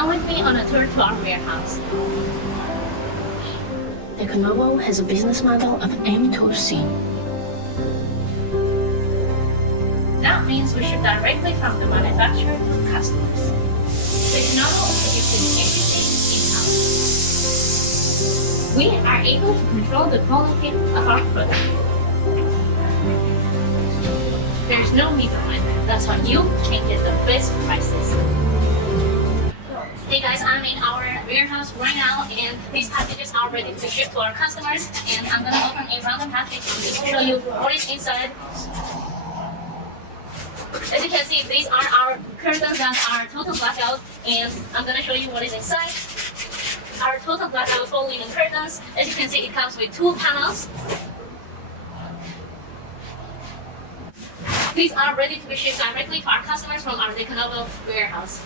Come with me on a tour to our warehouse. Deconovo has a business model of M to C. That means we ship directly from the manufacturer to customers. Deconovo produces everything in-house. We are able to control the quality of our product. There's no middleman. That's why you can get the best prices. Hey guys, I'm in our warehouse right now, and these packages are ready to ship to our customers. And I'm gonna open a random package just to show you what is inside. As you can see, these are our curtains that are total blackout, and I'm gonna show you what is inside. Our total blackout full linen curtains. As you can see, it comes with 2 panels. These are ready to be shipped directly to our customers from our Deconovo warehouse.